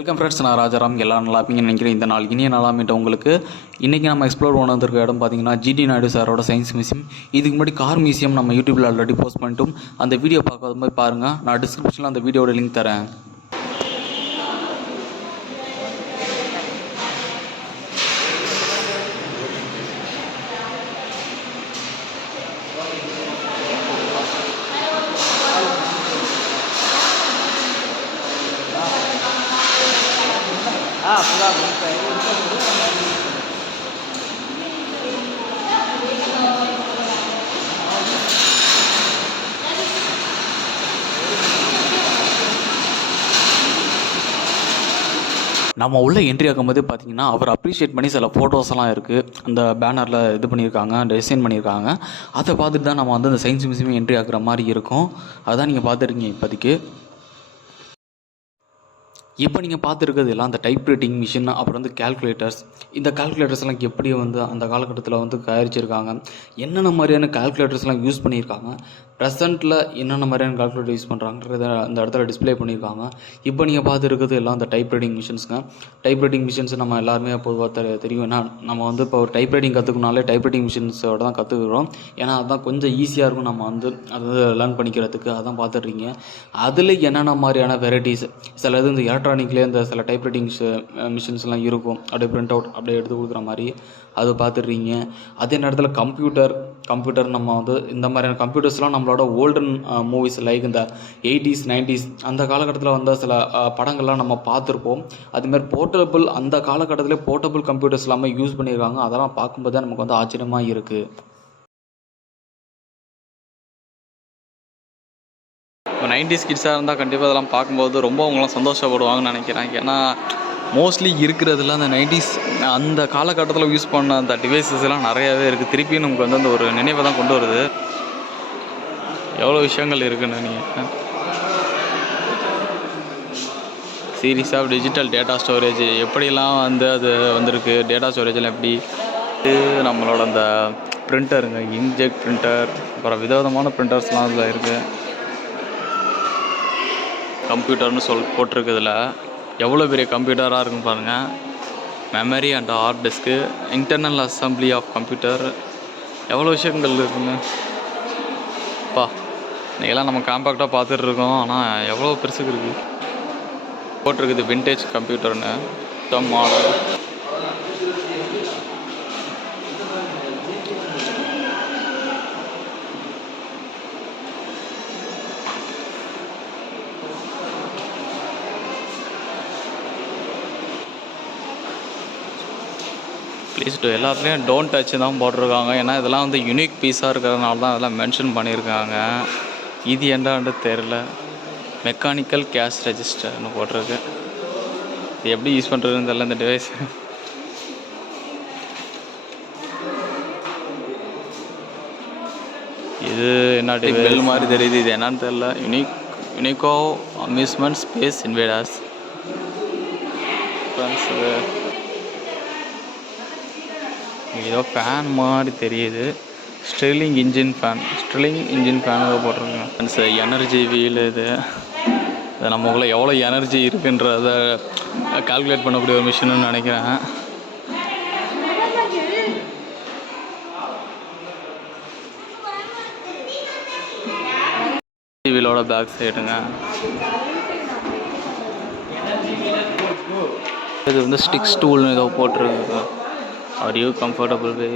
Welcome friends நான் ராஜாராம். எல்லாம் நல்லா இருப்பீங்கன்னு நினைக்கிறேன். இந்த நாள் இனிய நாளாமிட்ட உங்களுக்கு இன்றைக்கி நம்ம எக்ஸ்ப்ளோர் பண்ண வந்திருக்க இடம் பார்த்தீங்கன்னா ஜிடி நாயுடு சாரோட சயின்ஸ் மியூசியம் இதுக்கு முன்னாடி கார் மியூசியம் நம்ம யூடியூப்பில் ஆல்ரெடி போஸ்ட் பண்ணிட்டோம். அந்த வீடியோ பார்க்காத மாதிரி பாருங்கள் நான் டிஸ்கிரிப்ஷனில் அந்த வீடியோட லிங்க் தரேன். நம்ம உள்ளே என்ட்ரி ஆகும்போது பார்த்தீங்கன்னா அவர் அப்ரிஷியேட் பண்ணி சில ஃபோட்டோஸ்லாம் இருக்குது அந்த பேனரில் இது பண்ணியிருக்காங்க டிசைன் பண்ணியிருக்காங்க. அதை பார்த்துட்டு தான் நம்ம வந்து அந்த சயின்ஸ் மியூசியம் என்ட்ரி ஆகுற மாதிரி இருக்கும். அதுதான் நீங்கள் பார்த்துருக்கீங்க இப்போதைக்கு. இப்போ நீங்கள் பார்த்துருக்கிறது எல்லாம் அந்த டைப் ரைட்டிங் மிஷின் அப்புறம் வந்து கால்குலேட்டர்ஸ் இந்த கால்குலேட்டர்ஸ்லாம் எப்படி வந்து அந்த காலகட்டத்தில் வந்து தயாரிச்சிருக்காங்க? என்னென்ன மாதிரியான கால்குலேட்டர்ஸ்லாம் யூஸ் பண்ணியிருக்காங்க? ப்ரெசண்ட்டில் என்னென்ன மாதிரியான கால்குலேட்டர் யூஸ் பண்ணுறாங்கன்றத அந்த இடத்துல டிஸ்ப்ளே பண்ணியிருக்காங்க. இப்போ நீங்கள் பார்த்துருக்கிறது எல்லாம் அந்த டைப் ரைட்டிங் மிஷின்ஸுங்க டைப் ரைட்டிங் மிஷின்ஸ் நம்ம எல்லாருமே பொதுவாக தெ தெரியும். ஏன்னா நம்ம வந்து இப்போ ஒரு டைப் ரைட்டிங் கற்றுக்கணுனாலே டைப் ரைட்டிங் மிஷின்ஸோட தான் கற்றுக்குறோம் ஏன்னா அதுதான் கொஞ்சம் ஈஸியாக இருக்கும் நம்ம வந்து அதை லேர்ன் பண்ணிக்கிறதுக்கு. அதான் பார்த்துட்றீங்க. அதில் என்னென்ன மாதிரியான வெரைட்டிஸ் சில இது இந்த எலக்ட்ரானிக்லேயே இந்த சில டைப்ரைட்டிங்ஸ் மிஷின்ஸ்லாம் இருக்கும். அப்படியே பிரிண்ட் அவுட் அப்படியே எடுத்து கொடுக்குற மாதிரி அது பார்த்துடுறீங்க. அதே நேரத்தில் கம்ப்யூட்டர் கம்ப்யூட்டர் நம்ம வந்து இந்த மாதிரியான கம்ப்யூட்டர்ஸ்லாம் நம்மளோட ஓல்டன் மூவிஸ் லைக் இந்த எயிட்டிஸ் நைன்டிஸ் அந்த காலகட்டத்தில் வந்த சில படங்கள்லாம் நம்ம பார்த்துருப்போம். அதுமாதிரி போர்ட்டபிள் அந்த காலகட்டத்திலே போர்ட்டபிள் கம்ப்யூட்டர்ஸ் எல்லாமே யூஸ் பண்ணியிருக்காங்க அதெல்லாம் பார்க்கும்போது தான் நமக்கு வந்து ஆச்சரியமாக இருக்குது நைன்டிஸ் கிட்ஸாக இருந்தால் கண்டிப்பாக இதெல்லாம் பார்க்கும்போது ரொம்ப அவங்களாம் சந்தோஷப்படுவாங்கன்னு நினைக்கிறேன். ஏன்னா மோஸ்ட்லி இருக்கிறதுல அந்த நைன்டிஸ் அந்த காலகட்டத்தில் யூஸ் பண்ண அந்த டிவைசஸ் எல்லாம் நிறையாவே இருக்குது திருப்பியும் நமக்கு வந்து அந்த ஒரு நினைவை தான் கொண்டு வருது. எவ்வளோ விஷயங்கள் இருக்குன்னு நீங்கள் series of digital data storage எப்படிலாம் வந்து அது வந்திருக்கு? டேட்டா ஸ்டோரேஜில் எப்படி? நம்மளோட அந்த பிரிண்டருங்க இன்ஜெக்ட் பிரிண்டர் அப்புறம் விதவிதமான பிரிண்டர்ஸ்லாம் அதில் இருக்குது கம்ப்யூட்டர்னு சொல் போட்டிருக்கிறதுல எவ்வளோ பெரிய கம்ப்யூட்டராக இருக்கும் பாருங்கள் memory and hard disk internal assembly of computer எவ்வளோ விஷயங்கள் இருக்குங்க. பா இன்றைக்கெல்லாம் நம்ம காம்பேக்டாக பார்த்துட்டு இருக்கோம் ஆனால் எவ்வளோ பெருசுக்கு இருக்குது போட்டிருக்குது வின்டேஜ் கம்ப்யூட்டர்னு மாடல் ப்ளீஸ் டூ எல்லாத்துலேயும் டோன்ட் டச் தான் போட்டிருக்காங்க. ஏன்னா இதெல்லாம் வந்து யூனிக் பீஸாக இருக்கிறதுனால தான் அதெல்லாம் மென்ஷன் பண்ணியிருக்காங்க. இது என்னன்னு தெரில மெக்கானிக்கல் கேஷ் ரெஜிஸ்டர்னு போட்டிருக்கு. இது எப்படி யூஸ் பண்ணுறதுன்னு தெரில இந்த டிவைஸ் இது என்ன பெல் மாதிரி தெரியுது. இது என்னன்னு தெரில யூனிக் யூனிகோ அம்யூஸ்மெண்ட் ஸ்பேஸ் இன்வேடர்ஸ் ஃப்ரெண்ட்ஸ் ஏதோ ஃபேன் மாதிரி தெரியுது. Stirling engine fan Stirling engine fan ஏதோ போட்டிருக்காங்க. ஃப்ரெண்ட்ஸ் எனர்ஜி வீல் இது. இது நமக்குள்ள எவ்வளோ எனர்ஜி இருக்குன்றத கால்குலேட் பண்ணக்கூடிய ஒரு மிஷின்னு நினைக்கிறேன். வீலோட பேக் சைடுங்க இது வந்து ஸ்டிக் ஸ்டூல்னு ஏதோ போட்டிருக்கு ஆர் யூ கம்ஃபர்டபுள் வே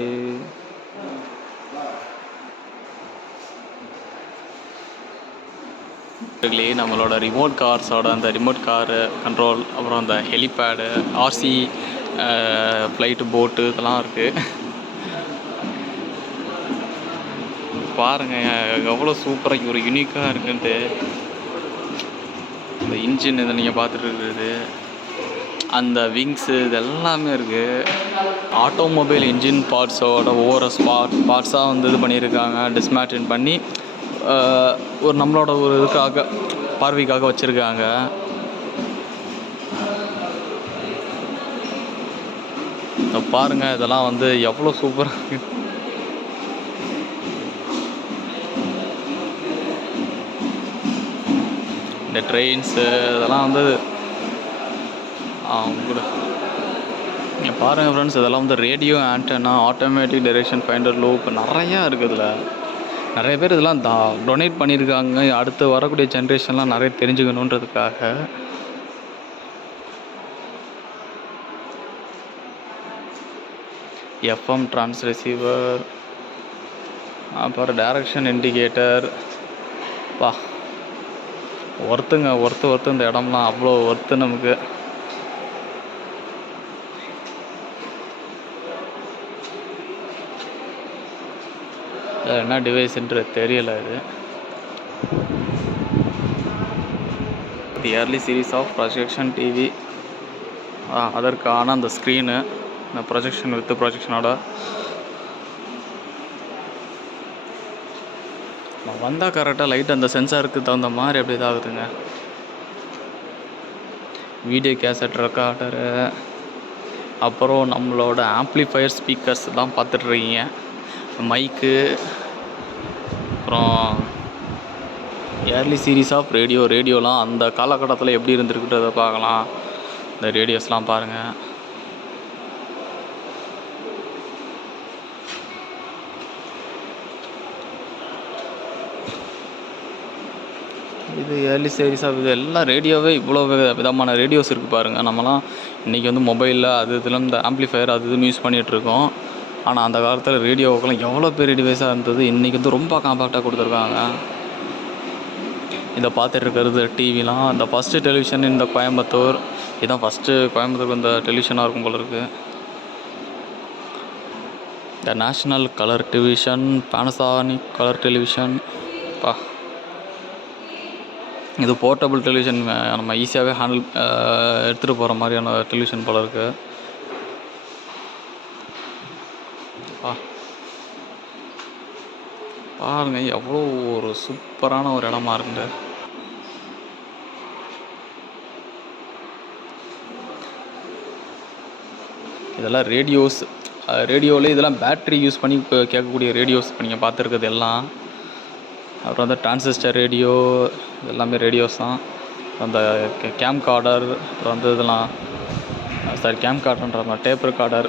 நம்மளோட ரிமோட் கார்ஸோட அந்த ரிமோட் காரு கண்ட்ரோல் அப்புறம் அந்த ஹெலிபேடு ஆர்சி ஃப்ளைட்டு போட்டு இதெல்லாம் இருக்குது பாருங்கள் எவ்வளோ சூப்பராக ஒரு யூனிக்காக இருக்குன்ட்டு. இந்த இன்ஜின் இதை நீங்கள் பார்த்துட்டு இருக்கிறது. அந்த விங்ஸு இது எல்லாமே இருக்குது ஆட்டோமொபைல் இன்ஜின் பார்ட்ஸோட ஒவ்வொரு ஸ்பாட் பார்ட்ஸாக வந்து இது பண்ணியிருக்காங்க டிஸ்மேட்டின் பண்ணி ஒரு நம்மளோட ஒரு இதுக்காக பார்வைக்காக வச்சுருக்காங்க. பாருங்கள் இதெல்லாம் வந்து எவ்வளோ சூப்பராக இருக்குது இந்த ட்ரெயின்ஸு இதெல்லாம் வந்து கூட பாருங்கள் ஃப்ரெண்ட்ஸ் இதெல்லாம் வந்து radio antenna automatic direction finder loop நிறையா இருக்குது இதில் நிறைய பேர் இதெல்லாம் தா டொனேட் பண்ணியிருக்காங்க. அடுத்து வரக்கூடிய ஜென்ரேஷன்லாம் நிறைய தெரிஞ்சுக்கணுன்றதுக்காக. எஃப்எம் ட்ரான்ஸ் ரிசீவர் அப்புறம் டேரக்ஷன் இண்டிகேட்டர் பா ஒர்த்துங்க ஒர்த்து ஒர்த்து இந்த இடம்லாம் அவ்வளோ ஒர்த்து நமக்கு. என்ன டிவைஸ்ன்றது தெரியல இது. The early series of projection TV அதற்கான அந்த ஸ்க்ரீனு இந்த ப்ரொஜெக்ஷன் வித் ப்ரொஜெக்ஷனோட வந்தால் கரெக்டாக லைட் அந்த சென்சாருக்கு தகுந்த மாதிரி அப்படி இதாகுதுங்க வீடியோ கேசட் ரெக்கார்டரு அப்புறம் நம்மளோட ஆம்ப்ளிஃபயர் ஸ்பீக்கர்ஸ் தான் பார்த்துட்ருக்கீங்க மைக்கு அப்புறம் இயர்லி சீரீஸ் ஆஃப் ரேடியோ ரேடியோலாம் அந்த காலகட்டத்தில் எப்படி இருந்திருக்குன்றதை பார்க்கலாம். இந்த ரேடியோஸ்லாம் பாருங்கள் இது ஏர்லி சீரீஸ் ஆஃப் இது எல்லாம் ரேடியோவே இவ்வளோ விதமான ரேடியோஸ் இருக்குது பாருங்கள் நம்மலாம் இன்றைக்கி வந்து மொபைலில் அது இதில் இந்த ஆம்ப்ளிஃபயர் அது இதுன்னு யூஸ் பண்ணிகிட்ருக்கோம் ஆனால் அந்த காலத்தில் ரேடியோவுக்கெல்லாம் எவ்வளோ பெரிய டிவைஸாக இருந்தது? இன்றைக்கி வந்து ரொம்ப காம்பாக்டாக கொடுத்துருக்காங்க. இதை பார்த்துட்டு இருக்கிறது டிவிலாம் இந்த ஃபஸ்ட்டு டெலிவிஷன் இந்த கோயம்புத்தூர். இதுதான் ஃபஸ்ட்டு கோயம்புத்தூர் இந்த டெலிவிஷனாக இருக்கும் போல இருக்குது the National colour television Panasonic colour television பா. இது போர்ட்டபிள் டெலிவிஷன் நம்ம ஈஸியாகவே ஹேண்டில் எடுத்துகிட்டு போகிற மாதிரியான டெலிவிஷன் போல இருக்குது பாருங்க எவ்வளோ ஒரு சூப்பரான ஒரு இடமா இருக்குங்க. இதெல்லாம் ரேடியோஸ் ரேடியோவில் இதெல்லாம் பேட்ரி யூஸ் பண்ணி இப்போ கேட்கக்கூடிய ரேடியோஸ் இப்போ நீங்கள் பார்த்துருக்கிறது எல்லாம். அப்புறம் வந்து டிரான்சிஸ்டர் ரேடியோ இதெல்லாமே ரேடியோஸ் தான். அந்த கேம் கார்டர் அப்புறம் வந்து இதெல்லாம் சாரி கேம் கார்டர்ன்ற மாதிரி டேப் ரெக்கார்டர்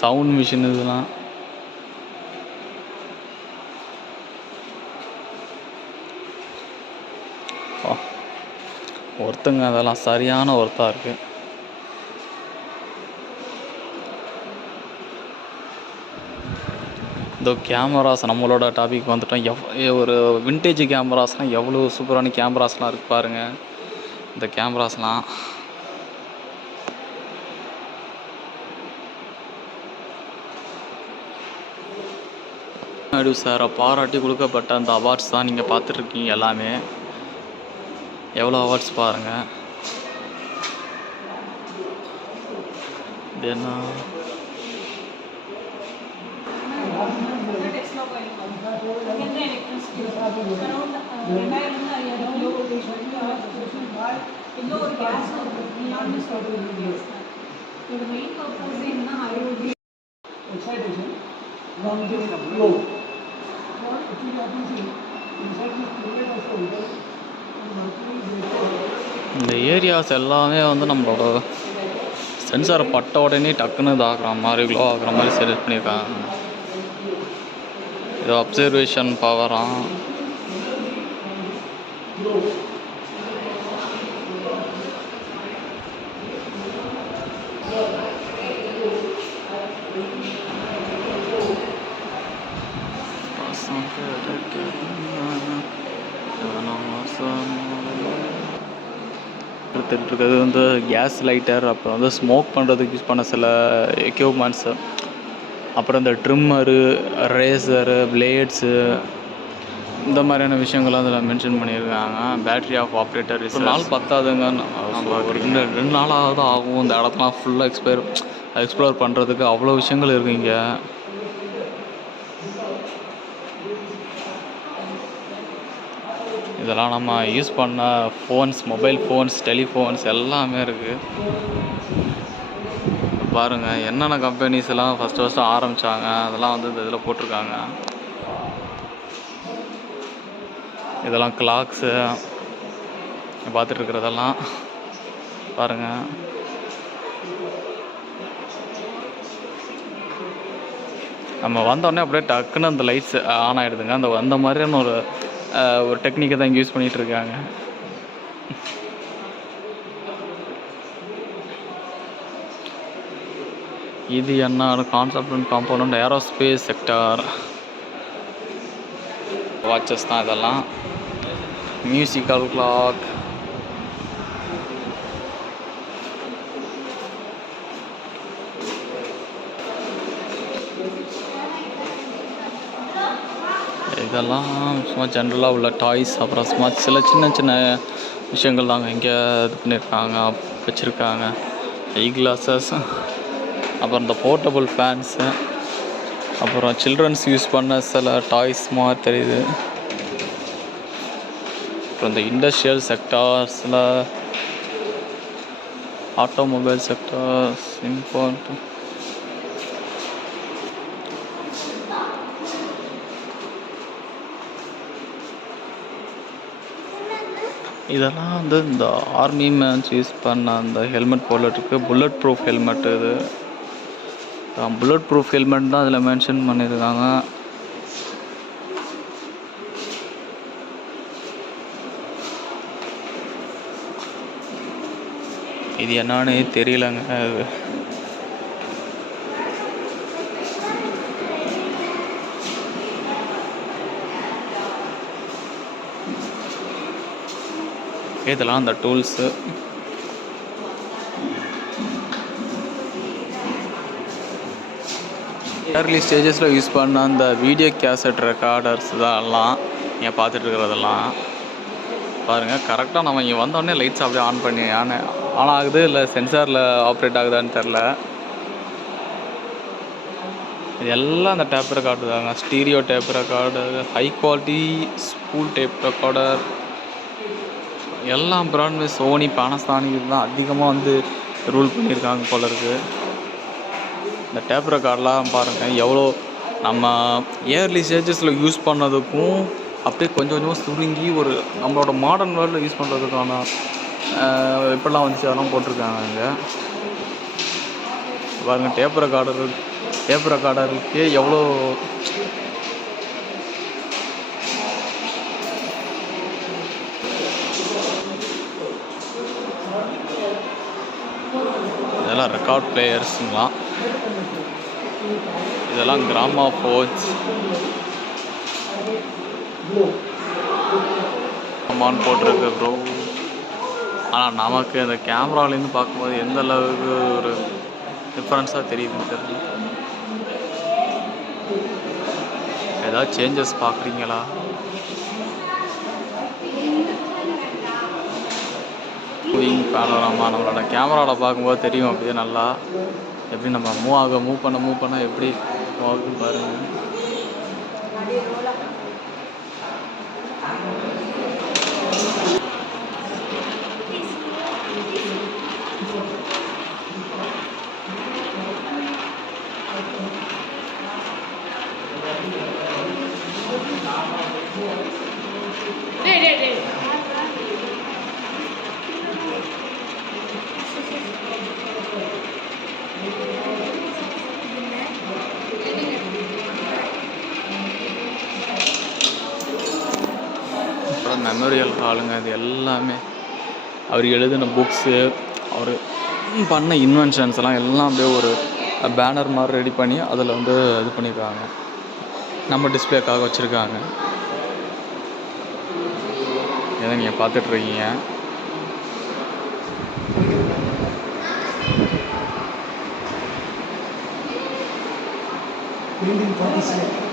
சவுண்ட் மிஷின் இதெல்லாம் ஆ, ஒர்த்துங்க அதெல்லாம் சரியான ஒர்த்தாக இருக்குது இந்த கேமராஸ் நம்மளோட டாபிக் வந்துட்டோம். எவ் ஒரு விண்டேஜ் கேமராஸ்லாம் எவ்வளோ சூப்பரான கேமராஸ்லாம் இருக்கு பாருங்க. இந்த கேமராஸ்லாம் நாயுடு சாரை பாராட்டி கொடுக்கப்பட்ட அந்த அவார்ட்ஸ் தான் நீங்கள் பார்த்துட்ருக்கீங்க எல்லாமே. ஏதோ ஒரு gas வருது. beyond the solid gas. இதோட main purpose என்னன்னா IoT excitation from this flow. What actually happens is inside this fluid also there is mercury vapor. இந்த ஏரியாஸ் எல்லாமே வந்து நம்மளோட சென்சார் பட்ட உடனே டக்குன்னு இதாகிற மாதிரி க்ளோ ஆகிற மாதிரி செலக்ட் பண்ணியிருக்காங்க இது அப்சர்வேஷன் பவராக எடுத்துகிட்டு இருக்கிறது வந்து கேஸ் லைட்டர் அப்புறம் வந்து ஸ்மோக் பண்ணுறதுக்கு யூஸ் பண்ண சில எக்யூப்மெண்ட்ஸு அப்புறம் இந்த ட்ரிம்மரு ரேசரு பிளேட்ஸு இந்த மாதிரியான விஷயங்கள்லாம் அதில் மென்ஷன் பண்ணியிருக்காங்க. பேட்டரி ஆஃப் ஆப்ரேட்டர் ஒரு நாள் பத்தாதுங்க. ரெண்டு ரெண்டு நாளாவது ஆகும். இந்த இடத்தெல்லாம் ஃபுல்லாக எக்ஸ்பயர் எக்ஸ்ப்ளோர் பண்ணுறதுக்கு அவ்வளோ விஷயங்கள் இருக்குது இங்கே. இதெல்லாம் நம்ம யூஸ் பண்ண ஃபோன்ஸ் மொபைல் ஃபோன்ஸ் டெலிஃபோன்ஸ் எல்லாமே இருக்குது பாருங்கள் என்னென்ன கம்பெனிஸ் எல்லாம் ஃபஸ்ட்டு ஃபஸ்ட்டு ஆரம்பித்தாங்க அதெல்லாம் வந்து இந்த இதில் போட்டிருக்காங்க. இதெல்லாம் கிளாக்ஸு பார்த்துட்டு இருக்கிறதெல்லாம் பாருங்கள் நம்ம வந்தோடனே அப்படியே டக்குன்னு அந்த லைட்ஸ் ஆன் ஆகிடுதுங்க அந்த அந்த மாதிரியான ஒரு ஒரு டெக்னிக்கை தான் இங்கே யூஸ் பண்ணிகிட்டு இருக்காங்க இது என்ன concept and compound aerospace sector watches தான் இதெல்லாம். மியூசிக்கல் கிளாக் இதெல்லாம் சும்மா ஜென்ரலாக உள்ள டாய்ஸ் அப்புறம் சும்மா சில சின்ன சின்ன விஷயங்கள் தாங்க. இங்கே இது பண்ணியிருக்காங்க வச்சுருக்காங்க. ஐ கிளாஸஸ் அப்புறம் இந்த போர்ட்டபுள் ஃபேன்ஸு அப்புறம் சில்ட்ரன்ஸ் யூஸ் பண்ண சில டாய்ஸ் மாதிரி தெரியுது. அப்புறம் இந்த இண்டஸ்ட்ரியல் செக்டார்ஸில் ஆட்டோமொபைல் செக்டார்ஸ் இம்பார்ட்டன்ட் இதெல்லாம் வந்து இந்த ஆர்மி மேன்ஸ் யூஸ் பண்ண அந்த ஹெல்மெட் போலருக்கு புல்லட் ப்ரூஃப் ஹெல்மெட் இது. புல்லட் ப்ரூஃப் ஹெல்மெட் தான் அதில் மென்ஷன் பண்ணியிருக்காங்க இது என்னான்னு தெரியலங்க. இதெல்லாம் அந்த டூல்ஸு ஏர்லி ஸ்டேஜஸில் யூஸ் பண்ண அந்த வீடியோ கேசட் ரெக்கார்டர்ஸ் இதெல்லாம் நீங்கள் பார்த்துட்டு இருக்கிறதெல்லாம். பாருங்கள் கரெக்டாக நம்ம இங்கே வந்தோடனே லைட்ஸ் அப்படியே ஆன் பண்ணி ஆன் ஆன் ஆகுது இல்லை சென்சாரில் ஆப்ரேட் ஆகுதான்னு தெரில இது எல்லாம் அந்த டேப் ரெக்கார்டு தாங்க. Stereo tape record high quality spool tape recorder எல்லா பிராண்ட்மே சோனி பானசானிக் இதுதான் அதிகமாக வந்து ரூல் பண்ணியிருக்காங்க போல இருக்கு. இந்த டேப் ரெக்கார்ட்லாம் பாருங்கள் எவ்வளோ நம்ம இயர்லி ஸ்டேஜஸில் யூஸ் பண்ணதுக்கும் அப்படியே கொஞ்சம் கொஞ்சமாக சுருங்கி ஒரு நம்மளோட மாடர்ன் வேர்ல்டில் யூஸ் பண்ணுறதுக்கான எப்படிலாம் வந்துச்சு அதெல்லாம் போட்டிருக்காங்க அங்கே. பாருங்கள் டேப் ரெக்கார்டர் டேப் ரெக்கார்டருக்கே எவ்வளோ இதெல்லாம் ரெக்கார்ட் பிளேயர்ஸுங்களாம் இதெல்லாம் கிராமா ஃபோன்ஸ் அம்மான்னு போட்டிருக்கு ப்ரோ ஆனால் நமக்கு அந்த கேமராலேருந்து பார்க்கும்போது எந்த அளவுக்கு ஒரு டிஃப்ரென்ஸாக தெரியுதுன்னு தெரியல. ஏதாவது சேஞ்சஸ் பார்க்குறீங்களா? மூவிங் பேனோராமா நம்மளோட கேமராவில் பார்க்கும்போது தெரியும் அப்படியே நல்லா எப்படி நம்ம மூவ் ஆக மூவ் பண்ண மூவ் பண்ண எப்படி ஆகுதுன்னு பாருங்கள் மெமோரியல் ஹாலுங்க இது எல்லாமே. அவர் எழுதின புக்ஸு அவர் பண்ண இன்வென்ஷன்ஸ் எல்லாம் எல்லாம் அப்படியே ஒரு பேனர் மாதிரி ரெடி பண்ணி அதில் வந்து இது பண்ணியிருக்காங்க நம்ம டிஸ்பிளேக்காக வச்சுருக்காங்க. இதை நீங்கள் பார்த்துட்ருக்கீங்க Building policy.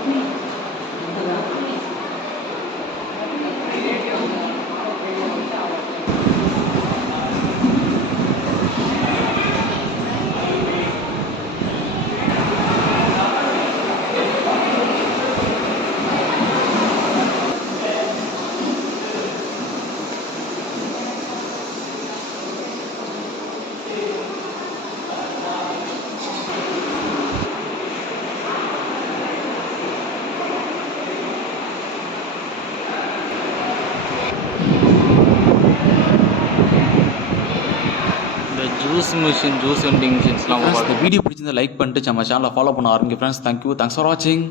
Machine juice vending மிஷின்ஸ்லாம் video பிடிச்சிருந்தா லைக் பண்ணிட்டு நம்ம சேனலை ஃபாலோ பண்ண ஆரம்பிங்க. ஃப்ரெண்ட்ஸ் தேங்க்யூ தேங்க்ஸ் ஃபார் வாட்சிங்